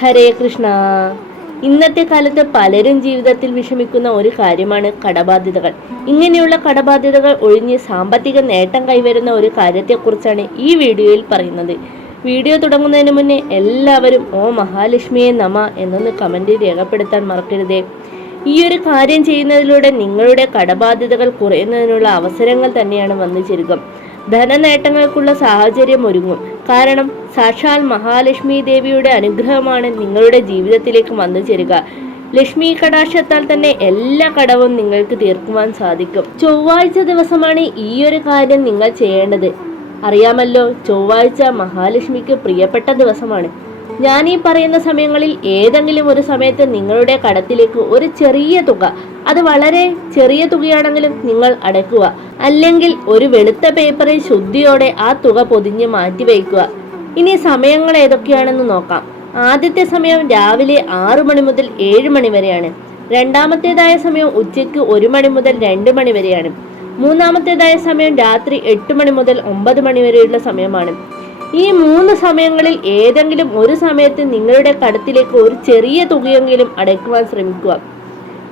ഹരേ കൃഷ്ണ. ഇന്നത്തെ കാലത്ത് പലരും ജീവിതത്തിൽ വിഷമിക്കുന്ന ഒരു കാര്യമാണ് കടബാധ്യതകൾ. ഇങ്ങനെയുള്ള കടബാധ്യതകൾ ഒഴിഞ്ഞ് സാമ്പത്തിക നേട്ടം കൈവരുന്ന ഒരു കാര്യത്തെക്കുറിച്ചാണ് ഈ വീഡിയോയിൽ പറയുന്നത്. വീഡിയോ തുടങ്ങുന്നതിന് മുന്നേ എല്ലാവരും ഓ മഹാലക്ഷ്മിയെ നമ എന്നൊന്ന് കമന്റിൽ രേഖപ്പെടുത്താൻ മറക്കരുതേ. ഈ ഒരു കാര്യം ചെയ്യുന്നതിലൂടെ നിങ്ങളുടെ കടബാധ്യതകൾ കുറയുന്നതിനുള്ള അവസരങ്ങൾ തന്നെയാണ് വന്നു ചേരുക. ധനനേട്ടങ്ങൾക്കുള്ള സാഹചര്യം ഒരുങ്ങും. കാരണം സാക്ഷാൽ മഹാലക്ഷ്മി ദേവിയുടെ അനുഗ്രഹമാണ് നിങ്ങളുടെ ജീവിതത്തിലേക്ക് വന്നു ചേരുക. ലക്ഷ്മി കടാക്ഷത്താൽ തന്നെ എല്ലാ കടവും നിങ്ങൾക്ക് തീർക്കുവാൻ സാധിക്കും. ചൊവ്വാഴ്ച ദിവസമാണ് ഈ ഒരു കാര്യം നിങ്ങൾ ചെയ്യേണ്ടത്. അറിയാമല്ലോ, ചൊവ്വാഴ്ച മഹാലക്ഷ്മിക്ക് പ്രിയപ്പെട്ട ദിവസമാണ്. ഞാൻ ഈ പറയുന്ന സമയങ്ങളിൽ ഏതെങ്കിലും ഒരു സമയത്ത് നിങ്ങളുടെ കടത്തിലേക്ക് ഒരു ചെറിയ തുക, അത് വളരെ ചെറിയ തുകയാണെങ്കിലും നിങ്ങൾ അടയ്ക്കുക. അല്ലെങ്കിൽ ഒരു വെളുത്ത പേപ്പറിൽ ശുദ്ധിയോടെ ആ തുക പൊതിഞ്ഞ് മാറ്റിവെക്കുക. ഇനി സമയങ്ങൾ ഏതൊക്കെയാണെന്ന് നോക്കാം. ആദ്യത്തെ സമയം രാവിലെ 6 മണി മുതൽ 7 മണി വരെയാണ്. രണ്ടാമത്തേതായ സമയം ഉച്ചയ്ക്ക് 1 മണി മുതൽ 2 മണി വരെയാണ്. മൂന്നാമത്തേതായ സമയം രാത്രി 8 മണി മുതൽ 9 മണി വരെയുള്ള സമയമാണ്. ഈ 3 സമയങ്ങളിൽ ഏതെങ്കിലും ഒരു സമയത്ത് നിങ്ങളുടെ കടത്തിലേക്ക് ഒരു ചെറിയ തുകയെങ്കിലും അടയ്ക്കുവാൻ ശ്രമിക്കുക.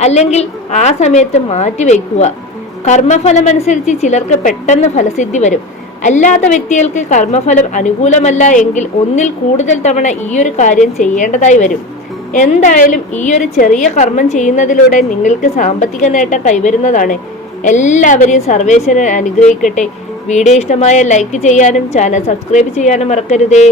അല്ലെങ്കിൽ ആ സമയത്ത് മാറ്റിവെക്കുക. കർമ്മഫലമനുസരിച്ച് ചിലർക്ക് പെട്ടെന്ന് ഫലസിദ്ധി വരും. അല്ലാത്ത വ്യക്തികൾക്ക് കർമ്മഫലം അനുകൂലമല്ല എങ്കിൽ ഒന്നിൽ കൂടുതൽ തവണ ഈ ഒരു കാര്യം ചെയ്യേണ്ടതായി വരും. എന്തായാലും ഈ ഒരു ചെറിയ കർമ്മം ചെയ്യുന്നതിലൂടെ നിങ്ങൾക്ക് സാമ്പത്തിക നേട്ടം കൈവരുന്നതാണ്. എല്ലാവരെയും സർവേശ്വരൻ അനുഗ്രഹിക്കട്ടെ. വീഡിയോ ഇഷ്ടമായ ലൈക്ക് ചെയ്യാനും ചാനൽ സബ്സ്ക്രൈബ് ചെയ്യാനും മറക്കരുതേ.